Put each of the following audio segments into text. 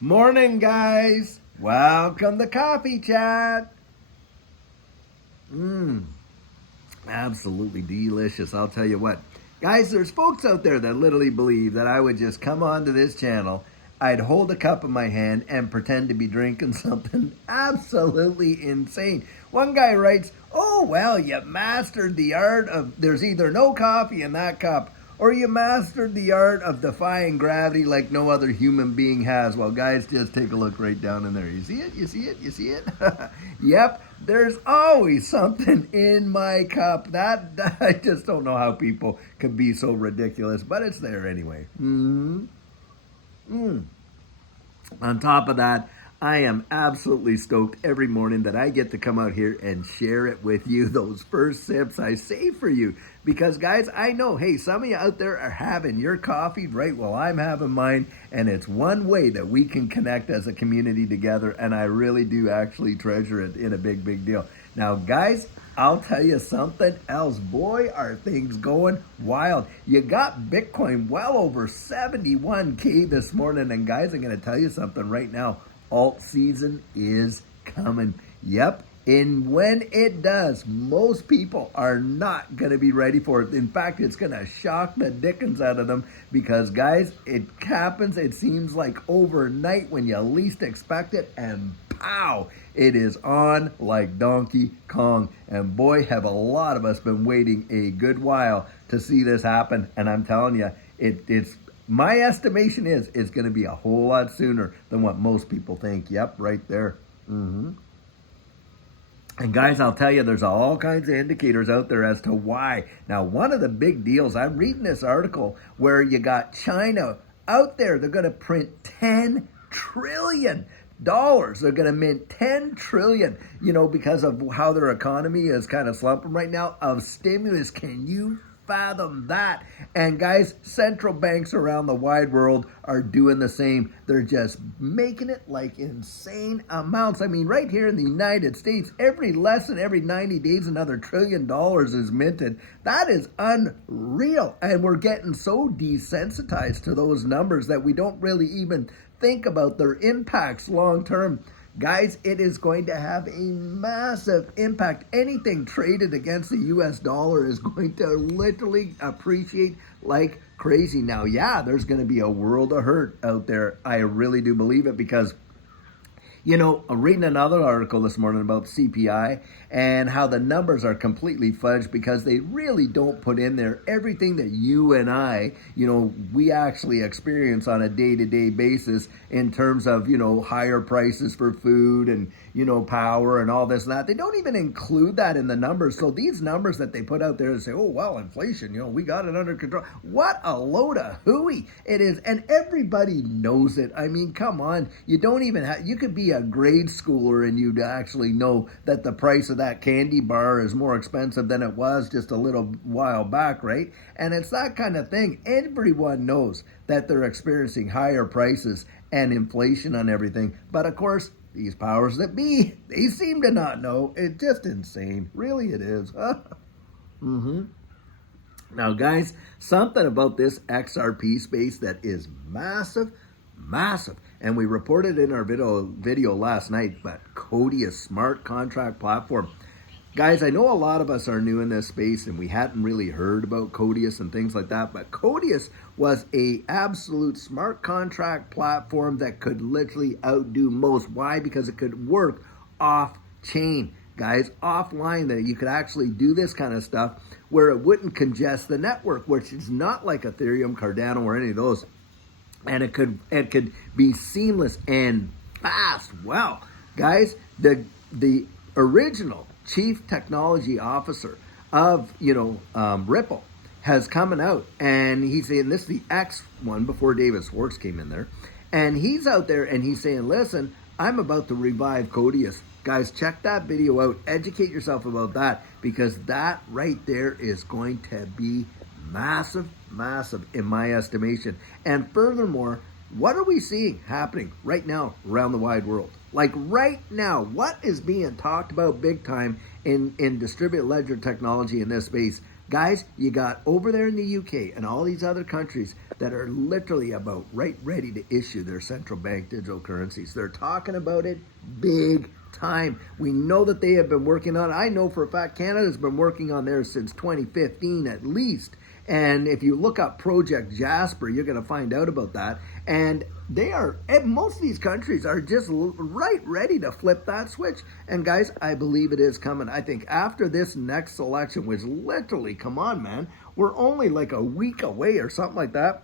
Morning, guys. Welcome to Coffee Chat. Absolutely delicious. I'll tell you what. Guys, there's folks out there that literally believe that I would just come onto this channel, I'd hold a cup in my hand and pretend to be drinking something absolutely insane. One guy writes, "Oh, well, you mastered the art of there's either no coffee in that cup or you mastered the art of defying gravity like no other human being has." Well, guys, just take a look right down in there. You see it? You see it? You see it? Yep, there's always something in my cup. That I just don't know how people can be so ridiculous, but it's there anyway. On top of that, I am absolutely stoked every morning that I get to come out here and share it with you. Those first sips I save for you. Because, guys, I know, hey, some of you out there are having your coffee right while I'm having mine. And it's one way that we can connect as a community together. And I really do actually treasure it in a big, big deal. Now, guys, I'll tell you something else. Boy, are things going wild. You got Bitcoin well over 71K this morning. And, guys, I'm going to tell you something right now. Alt season is coming. Yep. And when it does, most people are not going to be ready for it. In fact, it's going to shock the dickens out of them because, guys, it happens, it seems like overnight when you least expect it, and pow, it is on like Donkey Kong. And boy, have a lot of us been waiting a good while to see this happen. And I'm telling you, it's my estimation is it's going to be a whole lot sooner than what most people think. Yep, right there. And guys, I'll tell you, there's all kinds of indicators out there as to why. Now, one of the big deals, I'm reading this article where you got China out there. They're going to print $10 trillion. They're going to mint 10 trillion, because of how their economy is kind of slumping right now, of stimulus. Can you fathom that? And guys, central banks around the wide world are doing the same. They're just making it like insane amounts. I mean, right here in the United States, every 90 days, another $1 trillion is minted. That is unreal. And we're getting so desensitized to those numbers that we don't really even think about their impacts long term. Guys, it is going to have a massive impact. Anything traded against the US dollar is going to literally appreciate like crazy. Now, yeah, there's going to be a world of hurt out there. I really do believe it because, I'm reading another article this morning about CPI and how the numbers are completely fudged because they really don't put in there everything that you and I, we actually experience on a day-to-day basis in terms of, higher prices for food and, power and all this and that. They don't even include that in the numbers. So these numbers that they put out there to say, oh, well, inflation, we got it under control. What a load of hooey it is. And everybody knows it. I mean, come on. You don't even have, you could be a grade schooler and you'd actually know that the price of that candy bar is more expensive than it was just a little while back, right? And it's that kind of thing. Everyone knows that they're experiencing higher prices and inflation on everything. But of course, these powers that be, they seem to not know. It's just insane. Really, it is. Now, guys, something about this XRP space that is massive. And we reported in our video last night, but Codius smart contract platform. Guys, I know a lot of us are new in this space and we hadn't really heard about Codius and things like that, but Codius was a absolute smart contract platform that could literally outdo most. Why? Because it could work off chain. Guys, offline, that you could actually do this kind of stuff where it wouldn't congest the network, which is not like Ethereum, Cardano, or any of those. And it could be seamless and fast. Well, guys, the original chief technology officer of Ripple has coming out, and he's saying, this is the X one before David Schwartz came in there, and he's out there and he's saying, listen, I'm about to revive Codius. Guys, check that video out, educate yourself about that, because that right there is going to be massive in my estimation. And furthermore, what are we seeing happening right now around the wide world? Like right now, what is being talked about big time in distributed ledger technology in this space? Guys, you got over there in the UK and all these other countries that are literally about right ready to issue their central bank digital currencies. They're talking about it big time. We know that they have been working on it. I know for a fact Canada's been working on theirs since 2015 at least. And if you look up Project Jasper, you're going to find out about that. And most of these countries are just right ready to flip that switch. And guys, I believe it is coming. I think after this next election, which literally, come on, man, we're only like a week away or something like that.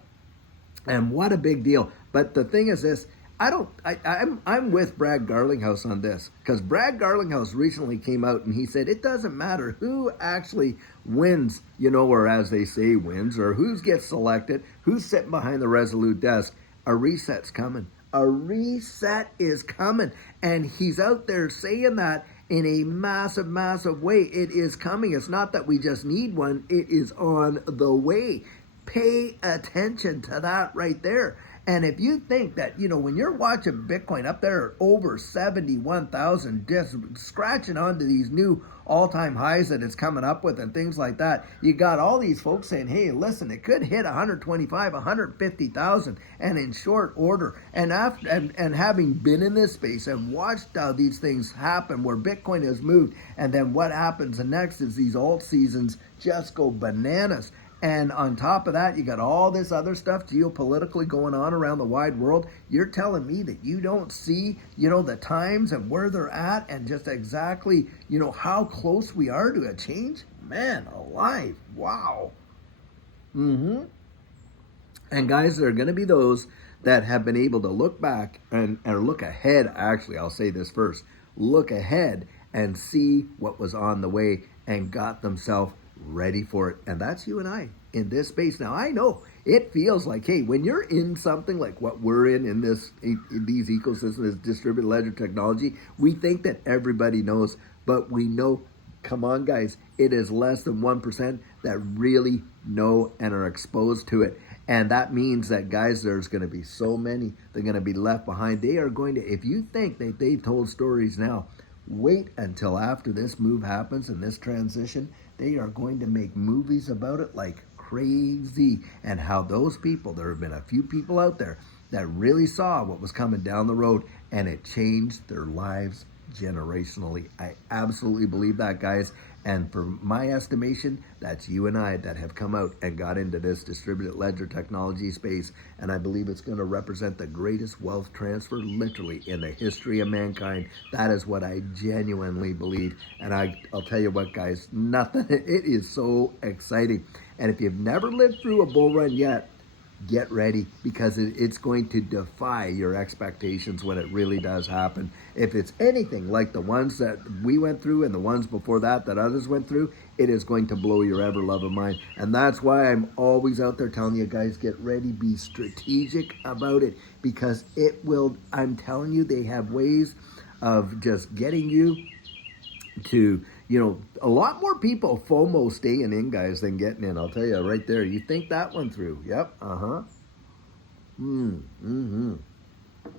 And what a big deal. But the thing is this, I'm with Brad Garlinghouse on this, because Brad Garlinghouse recently came out and he said it doesn't matter who actually wins, or as they say wins, or who gets selected, who's sitting behind the Resolute desk. A reset's coming. A reset is coming. And he's out there saying that in a massive, massive way. It is coming. It's not that we just need one. It is on the way. Pay attention to that right there. And if you think that, when you're watching Bitcoin up there over 71,000, just scratching onto these new all-time highs that it's coming up with and things like that, you got all these folks saying, hey, listen, it could hit 125, 150,000 and in short order. And having been in this space and watched how these things happen where Bitcoin has moved, and then what happens next is these alt seasons just go bananas. And on top of that, you got all this other stuff geopolitically going on around the wide world. You're telling me that you don't see, the times and where they're at and just exactly, how close we are to a change? Man alive. Wow. And guys, there are going to be those that have been able to look back or look ahead. Actually, I'll say this first. Look ahead and see what was on the way and got themselves ready for it. And that's you and I in this space. Now, I know it feels like, hey, when you're in something like what we're in these ecosystems, this distributed ledger technology, we think that everybody knows, but we know, come on, guys, it is less than 1% that really know and are exposed to it. And that means that, guys, there's going to be so many that are going to be left behind. They are going to, if you think that they've told stories now, wait until after this move happens and this transition. They are going to make movies about it like crazy. And how those people, there have been a few people out there that really saw what was coming down the road, and it changed their lives generationally. I absolutely believe that, guys. And for my estimation, that's you and I that have come out and got into this distributed ledger technology space. And I believe it's going to represent the greatest wealth transfer literally in the history of mankind. That is what I genuinely believe. And I'll tell you what, guys, it is so exciting. And if you've never lived through a bull run yet, get ready, because it's going to defy your expectations when it really does happen. If it's anything like the ones that we went through and the ones before that others went through, it is going to blow your ever-loving mind. And that's why I'm always out there telling you guys, get ready, be strategic about it, because it will, I'm telling you, they have ways of just getting you to, a lot more people FOMO staying in, guys, than getting in. I'll tell you right there. You think that one through. Yep.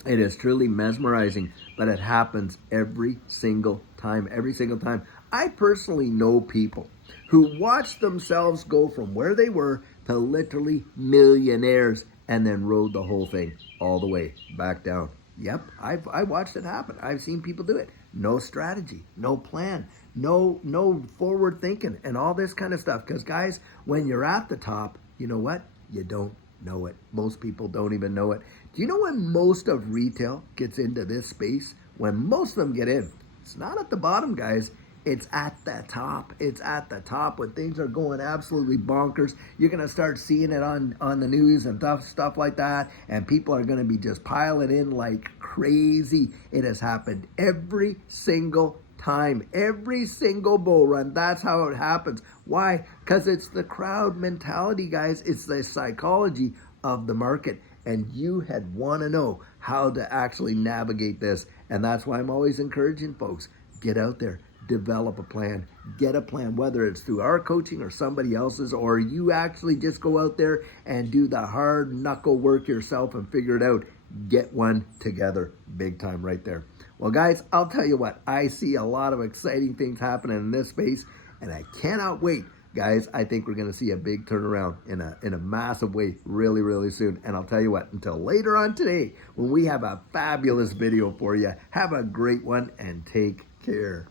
It is truly mesmerizing, but it happens every single time. Every single time. I personally know people who watched themselves go from where they were to literally millionaires and then rode the whole thing all the way back down. Yep, I watched it happen. I've seen people do it. No strategy, no plan, no forward thinking and all this kind of stuff. Because, guys, when you're at the top, you know what? You don't know it. Most people don't even know it. Do you know when most of retail gets into this space? When most of them get in, it's not at the bottom, guys. It's at the top. It's at the top when things are going absolutely bonkers. You're going to start seeing it on the news and stuff like that. And people are going to be just piling in like crazy. It has happened every single time. Every single bull run. That's how it happens. Why? Because it's the crowd mentality, guys. It's the psychology of the market. And you had want to know how to actually navigate this. And that's why I'm always encouraging folks, get out there. Develop a plan, get a plan, whether it's through our coaching or somebody else's, or you actually just go out there and do the hard knuckle work yourself and figure it out. Get one together big time right there. Well, guys, I'll tell you what, I see a lot of exciting things happening in this space, and I cannot wait Guys, I think we're going to see a big turnaround in a massive way really, really soon. And I'll tell you what, until later on today, when we have a fabulous video for you, have a great one and take care.